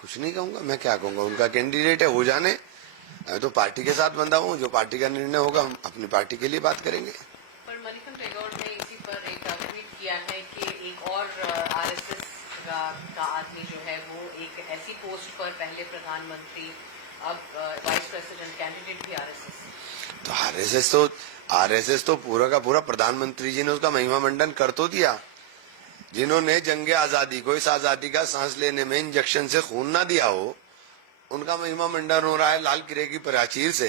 कुछ नहीं कहूंगा, मैं क्या कहूंगा, उनका कैंडिडेट है, हो जाने। मैं तो पार्टी के साथ बंधा हूँ, जो पार्टी का निर्णय होगा हम अपनी पार्टी के लिए बात करेंगे। पर मलिकम टेगोर ने इसी पर एक ट्वीट किया है कि एक और आरएसएस का आदमी जो है वो एक ऐसी पोस्ट पर पहले प्रधानमंत्री, अब वाइस प्रेसिडेंट कैंडिडेट भी आरएसएस। तो आरएसएस तो पूरा का पूरा प्रधानमंत्री जी ने उसका महिमा मंडन कर तो दिया। जिन्होंने जंगे आजादी को, इस आजादी का सांस लेने में इंजेक्शन से खून ना दिया हो, उनका महिमा मंडन हो रहा है लाल किले की प्राचीर से,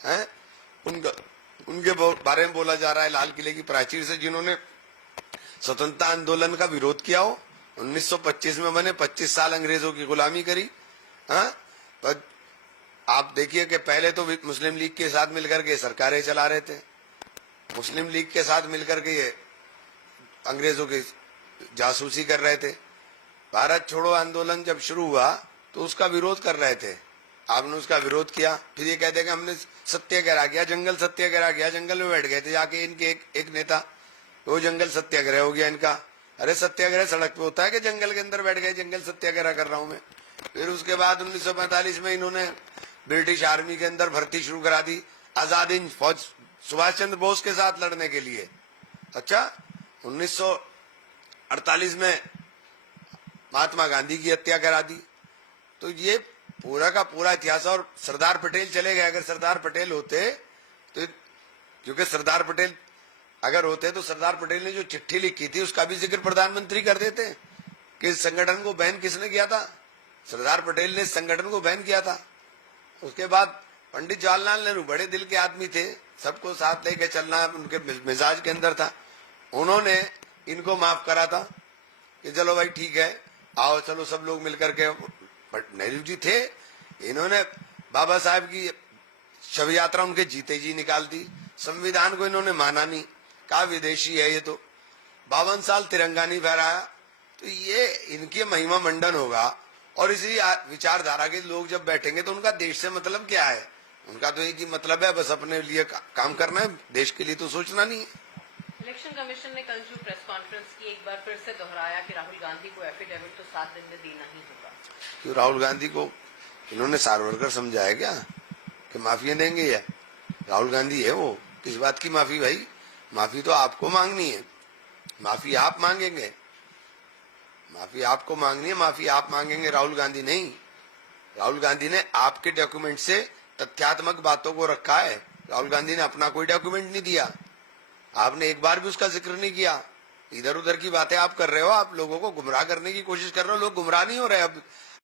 हैं? उनके बारे में बोला जा रहा है लाल किले की प्राचीर से, जिन्होंने स्वतंत्रता आंदोलन का विरोध किया हो, 1925 में बने, 25 साल अंग्रेजों की गुलामी करी। पर आप देखिए कि पहले तो मुस्लिम लीग के साथ मिलकर के सरकारें चला रहे थे, मुस्लिम लीग के साथ मिलकर के ये अंग्रेजों की जासूसी कर रहे थे। भारत छोड़ो आंदोलन जब शुरू हुआ तो उसका विरोध कर रहे थे, आपने उसका विरोध किया, फिर ये कहते कि हमने सत्याग्रह किया, जंगल सत्याग्रह किया, जंगल में बैठ गए थे जाके इनके एक नेता, वो जंगल सत्याग्रह हो गया इनका। अरे सत्याग्रह सड़क पे होता है कि जंगल के अंदर बैठ गए जंगल सत्याग्रह कर रहा हूं मैं। फिर उसके बाद 1945 में इन्होंने ब्रिटिश आर्मी के अंदर भर्ती शुरू करा दी, आजाद हिंद फौज सुभाष चंद्र बोस के साथ लड़ने के लिए। अच्छा, 1948 में महात्मा गांधी की हत्या करा दी। तो ये पूरा का पूरा इतिहास। और सरदार पटेल चले गए, अगर सरदार पटेल होते तो, क्योंकि सरदार पटेल अगर होते तो सरदार पटेल ने जो चिट्ठी लिखी थी उसका भी जिक्र प्रधानमंत्री कर देते कि इस संगठन को बैन किसने किया था, सरदार पटेल ने इस संगठन को बैन किया था। उसके बाद पंडित जवाहरलाल नेहरू बड़े दिल के आदमी थे, सबको साथ लेके चलना उनके मिजाज के अंदर था। उन्होंने इनको माफ करा था कि चलो भाई ठीक है, आओ चलो सब लोग मिलकर के। बट नेहरू जी थे, इन्होंने बाबा साहब की शव यात्रा उनके जीते जी निकाल दी, संविधान को इन्होंने माना नहीं, कहा विदेशी है ये, तो 52 साल तिरंगा नहीं फहराया। तो ये इनकी महिमा मंडन होगा। और इसी विचारधारा के लोग जब बैठेंगे तो उनका देश से मतलब क्या है, उनका तो एक ही मतलब है, बस अपने लिए काम करना है, देश के लिए तो सोचना नहीं है। इलेक्शन कमीशन ने कल जो प्रेस कॉन्फ्रेंस की एक बार फिर से दोहराया कि राहुल गांधी को एफिडेविट तो 7 दिन में देना ही होगा। क्यों राहुल गांधी को इन्होंने सारवरकर समझाया क्या कि माफी देंगे? या राहुल गांधी है वो, किस बात की माफी भाई? माफी तो आपको मांगनी है, माफी आप मांगेंगे, माफी आपको मांगनी है, माफी आप मांगेंगे, राहुल गांधी नहीं। राहुल गांधी ने आपके डॉक्यूमेंट से तथ्यात्मक बातों को रखा है, राहुल गांधी ने अपना कोई डॉक्यूमेंट नहीं दिया, आपने एक बार भी उसका जिक्र नहीं किया। इधर उधर की बातें आप कर रहे हो, आप लोगों को गुमराह करने की कोशिश कर रहे हो, लोग गुमराह नहीं हो रहे। अब